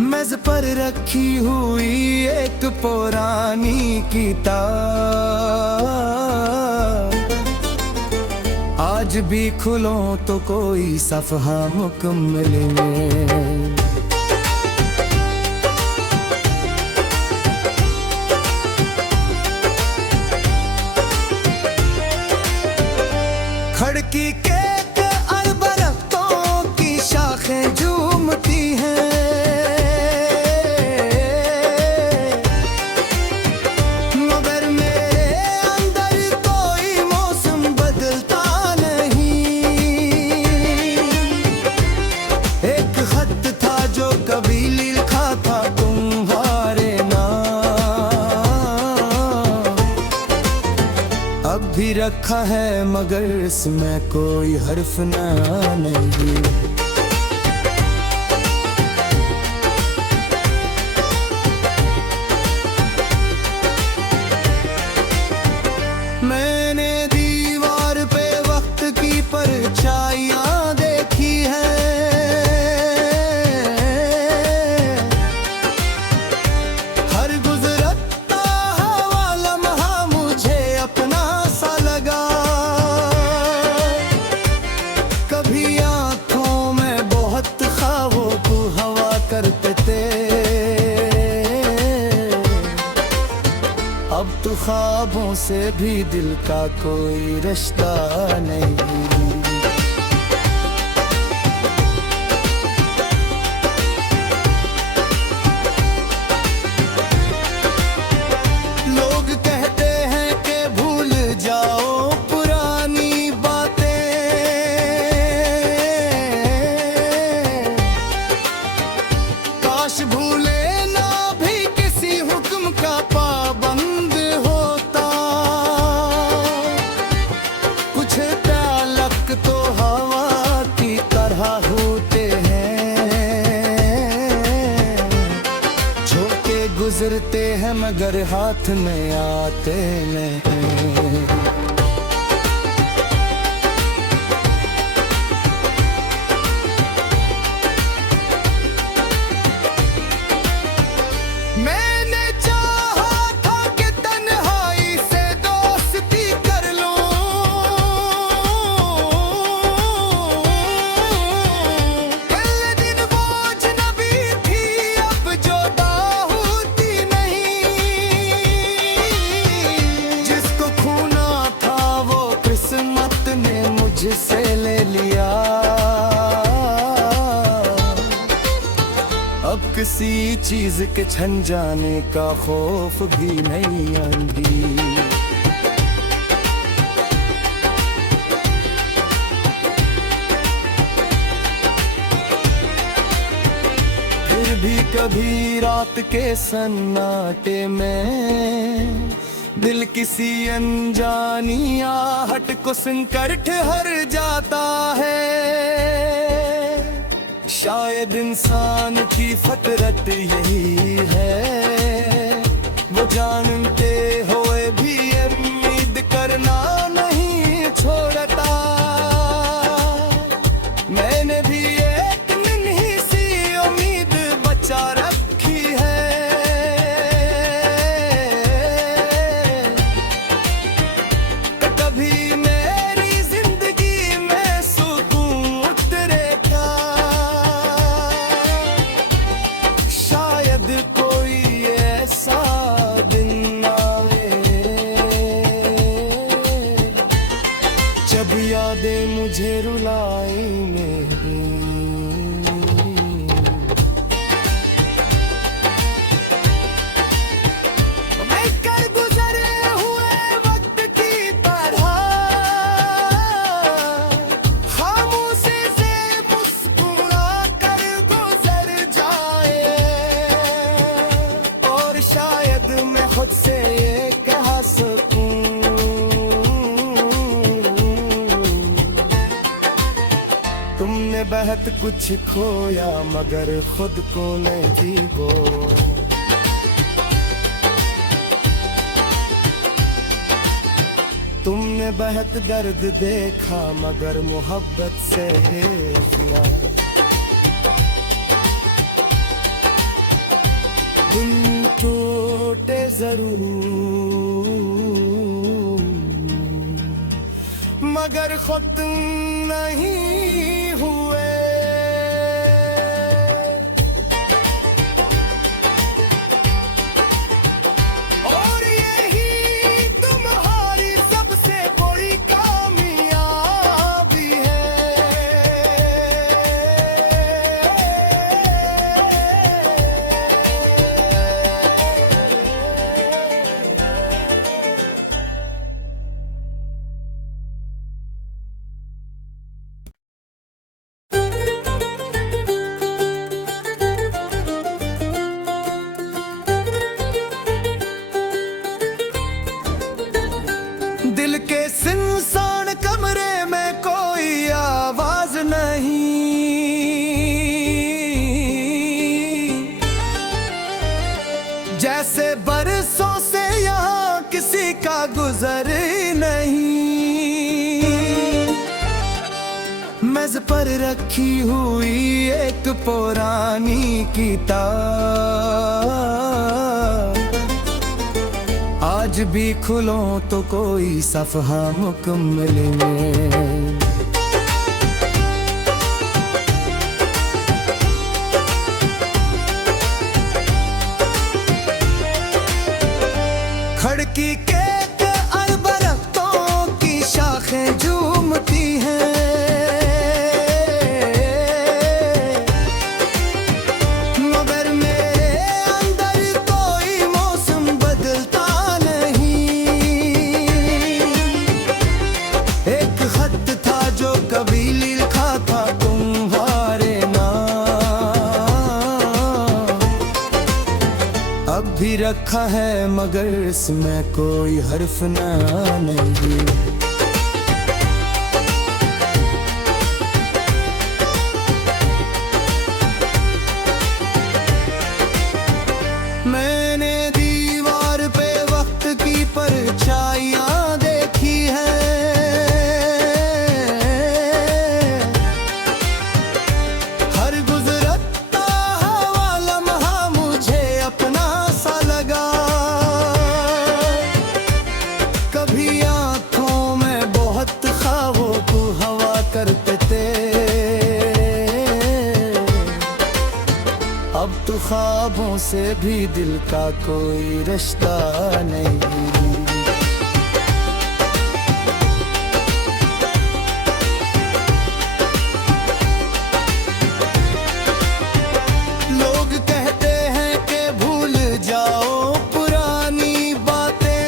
मेज पर रखी हुई एक पुरानी किताब, आज भी खुलो तो कोई सफ़हा मुकम्मल में। खड़की के अरबरत्तों की शाखें झूमती हैं, मगर मेरे अंदर कोई मौसम बदलता नहीं। एक खत था जो कभी लिखा था तुम्हारे नाम, अब भी रखा है मगर इसमें कोई हर्फ ना नहीं। मैंने दीवार पे वक्त की परछाइयाँ देखी है, हर गुजरता हुआ लम्हा मुझे अपना सा लगा। कभी आँखों में बहुत ख्वाबों को हवा करते थे, अब तो ख्वाबों से भी दिल का कोई रिश्ता नहीं। लोग कहते हैं कि भूल जाओ पुरानी बातें, काश भूले ना भी किसी हुक्म का पाबंद होता। कुछ ताल्लुक तो हवा की तरह होते हैं, झोंके गुजरते हैं मगर हाथ में आते नहीं। मैंने चाहा था कि तन्हाई से दोस्ती कर लूं, पहले दिन वो अजनबी थी अब जुदा होती नहीं। जिसको खूना था वो किस्मत ने मुझसे ले लिया, अब किसी चीज के छन जाने का खौफ भी नहीं आंदी। फिर भी कभी रात के सन्नाटे में दिल किसी अनजानी आहट को सुनकर ठहर जाता है। शायद इंसान की फितरत यही है, वो जानते हुए भी उम्मीद करना नहीं छोड़ता। मैंने भी एक नन्ही सी उम्मीद बचा रखी है, कभी मेरी जिंदगी में सुकून उतरेगा। शायद कोई ऐसा दिन आए जब यादें मुझे रुलाएंगे। मैं कर गुजरे हुए वक्त की तरह खामोशी से मुस्कुरा कर गुजर जाए, और शायद मैं खुद से ये कह सकूं, तुमने बहुत कुछ खोया मगर खुद को नहीं खोया। तुमने बहुत दर्द देखा मगर मोहब्बत से है अफवाह। जरूर, मगर खत्म नहीं हुए। और यही तुम्हारी सबसे बड़ी कामयाबी है। दिल के सुनसान कमरे में कोई आवाज नहीं, जैसे बरसों से यहाँ किसी का गुजर नहीं। मेज पर रखी हुई एक पुरानी किताब, आज भी खुलो तो कोई सफ़हा मुकम्मल में। खड़की के अलबरक्तों की शाखें झूमती हैं, मगर मेरे अंदर कोई मौसम बदलता नहीं। एक खत था जो कभी लिखा था तुम्हारे नाम, अब भी रखा है मगर इसमें कोई हर्फ ना नहीं। मैंने दीवार पे वक्त की परछाइयाँ देखी है, हर गुजरता हुआ लम्हा मुझे अपना सा लगा। कभी आँखों में बहुत ख्वाबों को हवा करते थे, अब तो ख्वाबों से भी दिल का कोई रिश्ता नहीं। लोग कहते हैं कि भूल जाओ पुरानी बातें,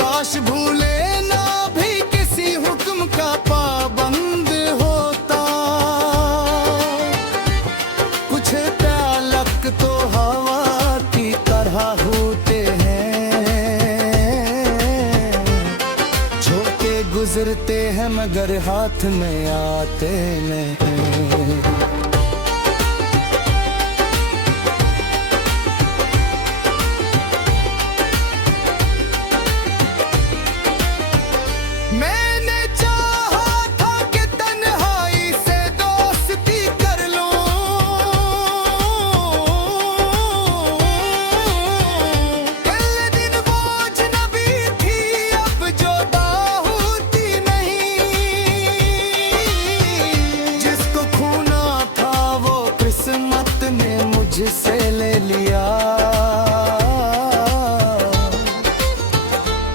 काश भूले ना भी किसी हुक्म का पाबंद होता। कुछ ताल्लुक तो हवा की तरह होते हैं, झोंके गुजरते हैं मगर हाथ में आते नहीं। मैंने चाहा था कि तन्हाई से दोस्ती कर लूं, कल दिन वो अजनबी थी अब जुदा होती नहीं। जिसको खूना था वो किस्मत ने मुझसे ले लिया,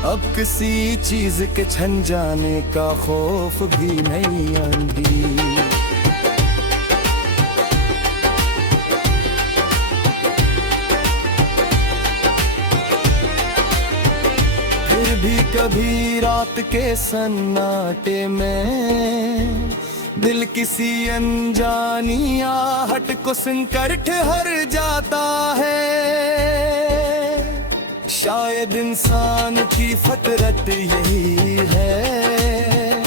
अब किसी चीज के छन जाने का खौफ भी नहीं आंधी। फिर भी कभी रात के सन्नाटे में दिल किसी अनजानी आहट को सुनकर ठहर जाता है। शायद इंसान की फितरत यही है,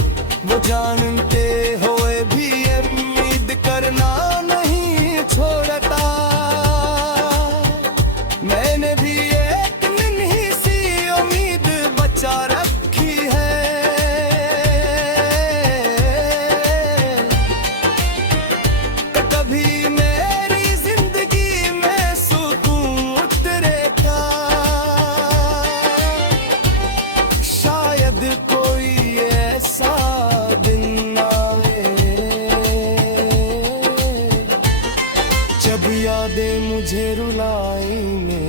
वो जानते हुए भी उम्मीद करना नहीं छोड़ता। मैंने भी एक नन्ही सी उम्मीद बचा रखी है, कभी मेरे यादें मुझे रुलाएंगे।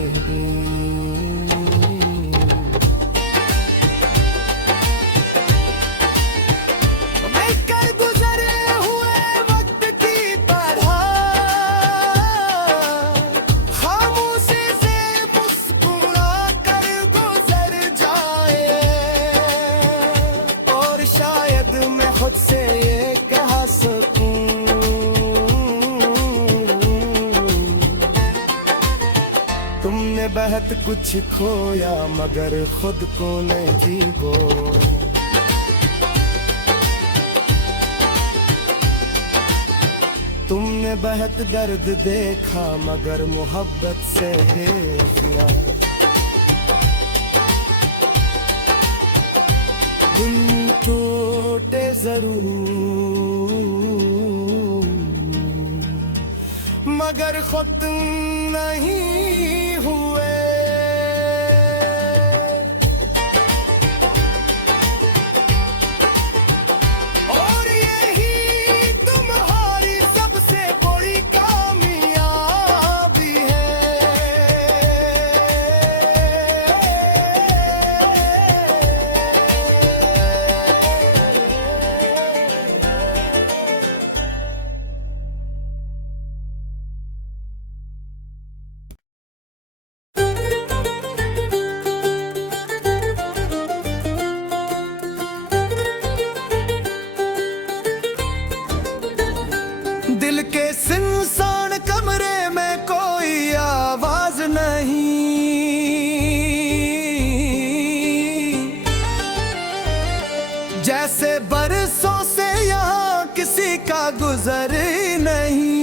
मैं कल गुजरे हुए वक्त की तरह खामोशी से मुस्कुरा कर गुजर जाए, और शायद मैं खुद से ये कह सकूं, तुमने बहुत कुछ खोया मगर खुद को नहीं खोया। तुमने बहुत दर्द देखा मगर मोहब्बत से है अफिया। दिल टूटे जरूर मगर खुद नहीं हुए। और यही तुम्हारी सबसे बड़ी कामयाबी है। दिल के सुनसान कमरे में कोई आवाज नहीं, जैसे बरसों से यहाँ किसी का गुजर नहीं।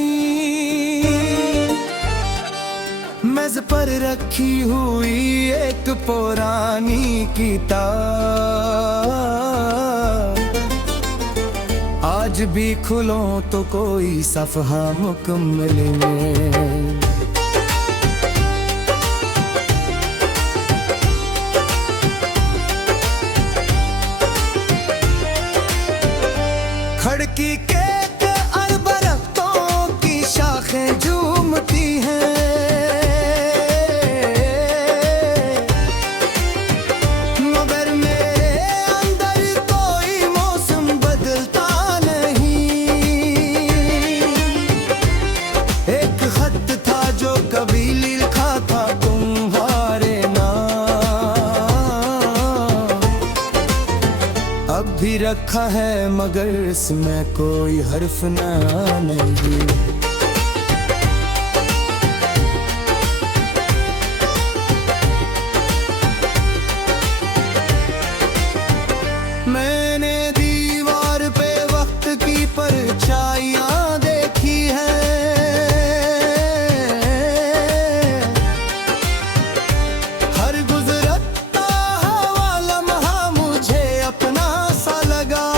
मेज पर रखी हुई एक पुरानी किताब आज भी खुलो तो कोई सफ़हा मुकम्मल नहीं। खड़की के अरब दरख्तों की शाखें झूमती हैं, मगर मेरे अंदर कोई मौसम बदलता नहीं। एक खत था जो कभी लिखा था तुम्हारे नाम, अब भी रखा है मगर इसमें कोई हर्फ ना नहीं। मैंने दीवार पे वक्त की परछाइयाँ देखी है, हर गुजरता हुआ लम्हा मुझे अपना सा लगा।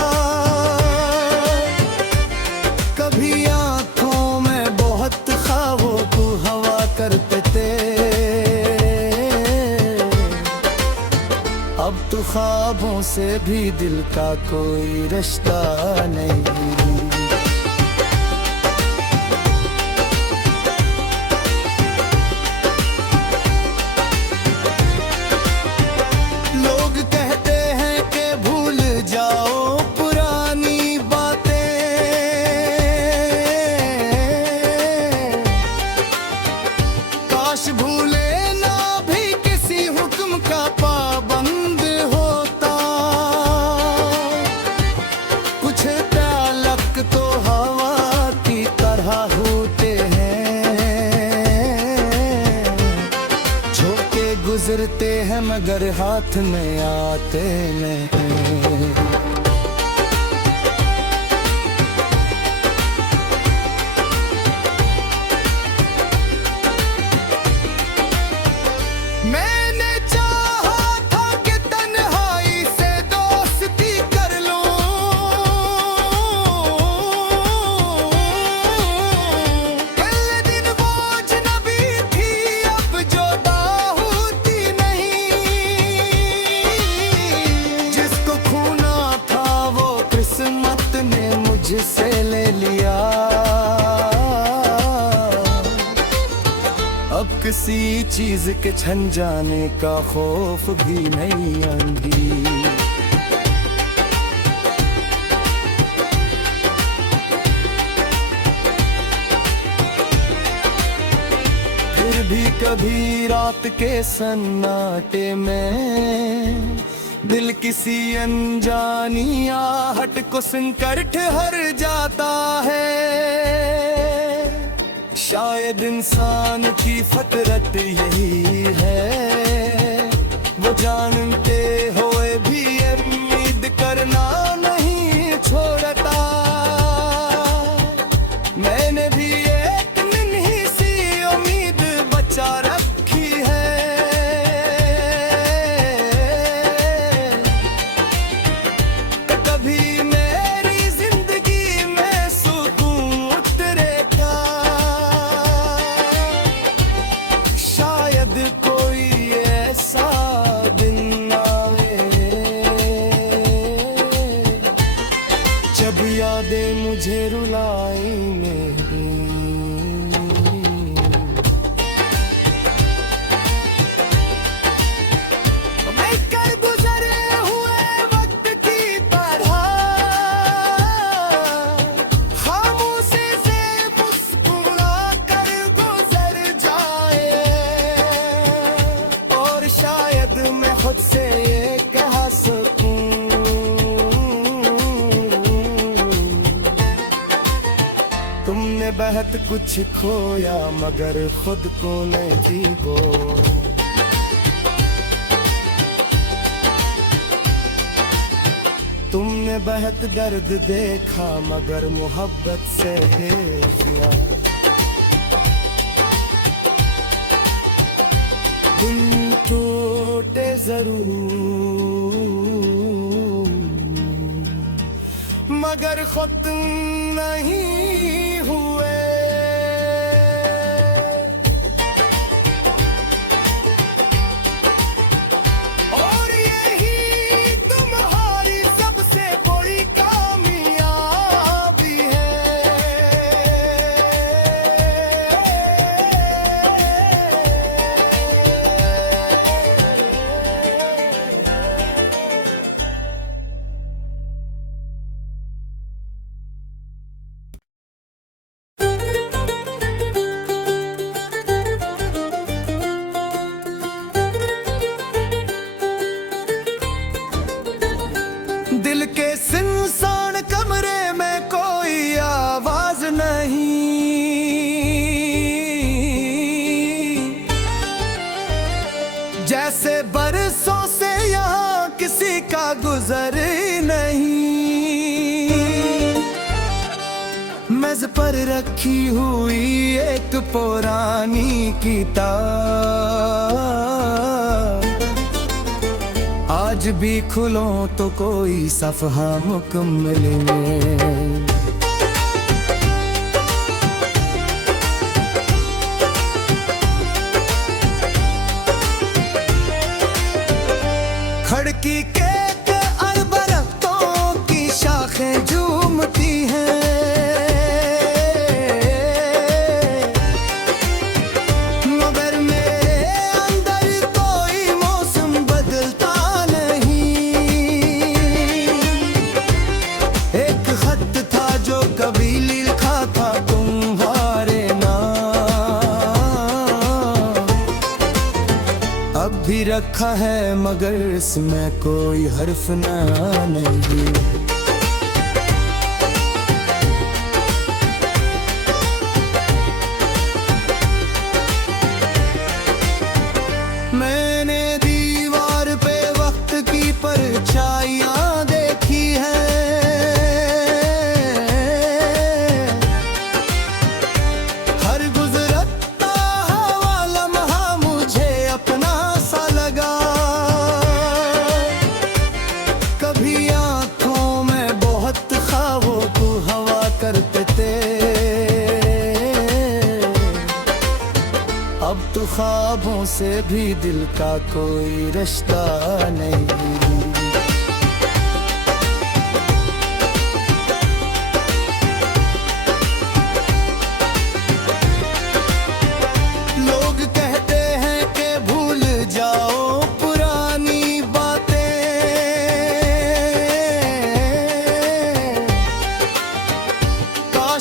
कभी आँखों में बहुत ख्वाबों को हवा करते थे, अब तो ख्वाबों से भी दिल का कोई रिश्ता नहीं। लोग कहते हैं कि भूल जाओ पुरानी बातें, काश भूले ना भी किसी हुक्म का पाबंद होता। कुछ ताल्लुक तो हवा की तरह होते हैं, झोंके गुजरते हैं मगर हाथ में आते नहीं। मैंने चाहा था कि तन्हाई से दोस्ती कर लूं, कल दिन वो अजनबी थी अब जुदा होती नहीं। जिसको खूना किसी चीज के छन जाने का खौफ भी नहीं आंधी। फिर भी कभी रात के सन्नाटे में दिल किसी अनजानी आहट को सुनकर ठहर जाता है। शायद इंसान की फितरत यही है, वो जानते हुए भी उम्मीद करना नहीं छोड़ता। मैंने भी एक नन्ही सी उम्मीद बचा रखी है, कभी मेरी जिंदगी में सुकून उतरेगा। शायद कोई ऐसा दिन आए जब यादें मुझे रुलाएंगे। खुद से ये कह सकूं, तुमने बहुत कुछ खोया मगर खुद को नहीं खोया। तुमने बहुत दर्द देखा मगर मोहब्बत से किया। तुम टूटे जरूर मगर खुद नहीं हुए। और यही तुम्हारी सबसे बड़ी कामयाबी है। दिल के सुनसान कमरे में कोई आवाज नहीं, जैसे बरसों से यहाँ किसी का गुजर नहीं। मेज पर रखी हुई एक पुरानी किताब आज भी खुलो तो कोई सफ़हा मुकम्मल में। खड़की के अरबरतों की शाखें झूमती हैं, मगर मेरे अंदर कोई मौसम बदलता नहीं। एक खत था जो कभी लिखा था तुम्हारे नाम, अब भी रखा है मगर इसमें कोई हर्फ ना नहीं। मैंने दीवार पे वक्त की परछाइयाँ देखी हैं, हर गुजरता हुआ लम्हा मुझे अपना सा लगा। कभी आँखों में बहुत ख्वाबों को हवा करते थे, अब तो ख्वाबों से भी दिल का कोई रिश्ता नहीं। लोग कहते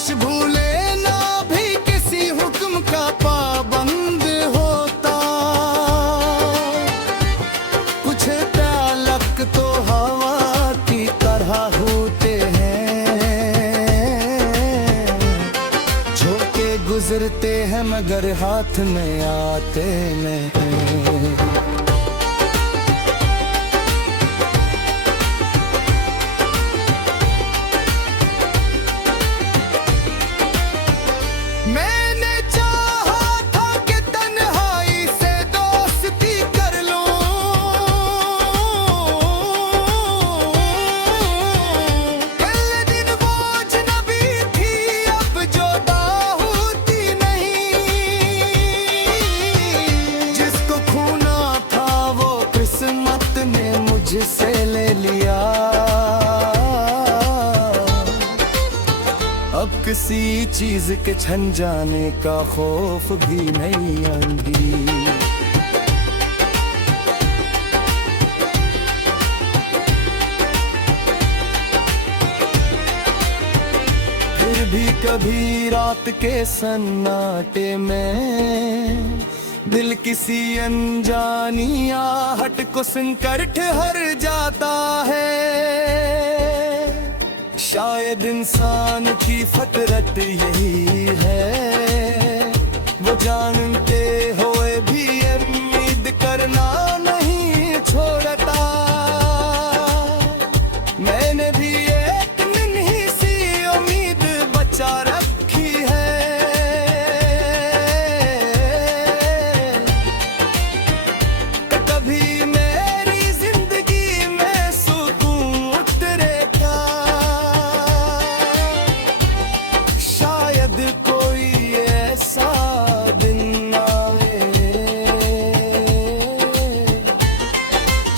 काश भूले ना भी किसी हुक्म का पाबंद होता। कुछ ताल्लुक तो हवा की तरह होते हैं, झोंके गुजरते हैं मगर हाथ में आते नहीं। मैंने चाहा था कि तन्हाई से दोस्ती कर लूं, पहले दिन वो अजनबी थी अब जुदा होती नहीं। जिसको खूना था वो किस्मत ने मुझसे ले लिया। अब किसी चीज के छन जाने का खौफ भी नहीं आंदी। फिर भी कभी रात के सन्नाटे में दिल किसी अनजानी आहट को सुनकर ठहर जाता है। शायद इंसान की फितरत यही है, वो जानते हुए भी उम्मीद करना नहीं छोड़ता। मैंने भी एक नन्ही सी उम्मीद बचा रखी है, कभी मेरी जिंदगी में सुकून उतरेगा। कोई ऐसा दिन आए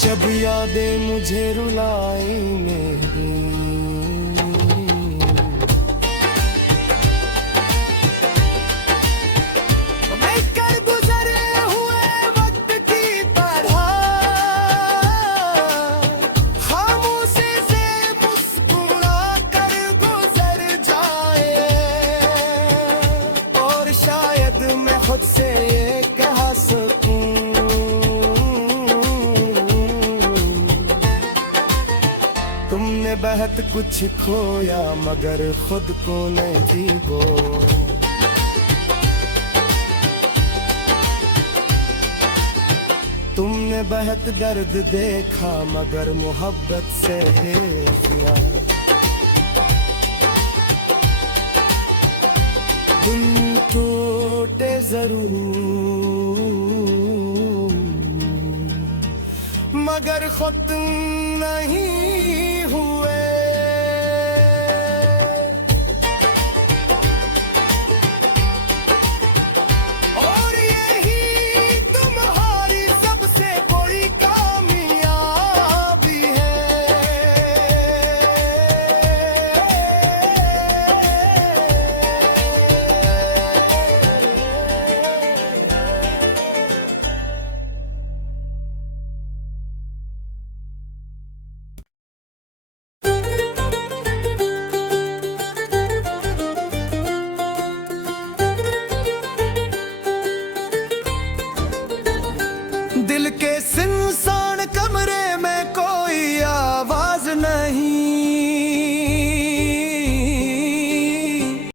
जब यादें मुझे रुलाएंगे। मैं कर गुजरे हुए वक्त की तरह खामोशी से मुस्कुरा कर गुजर जाए। शायद मैं खुद से ये कह सकूं, तुमने बहुत कुछ खोया मगर खुद को नहीं खोया। तुमने बहुत दर्द देखा मगर मोहब्बत से किया। दिल टूटे जरूर मगर खुद नहीं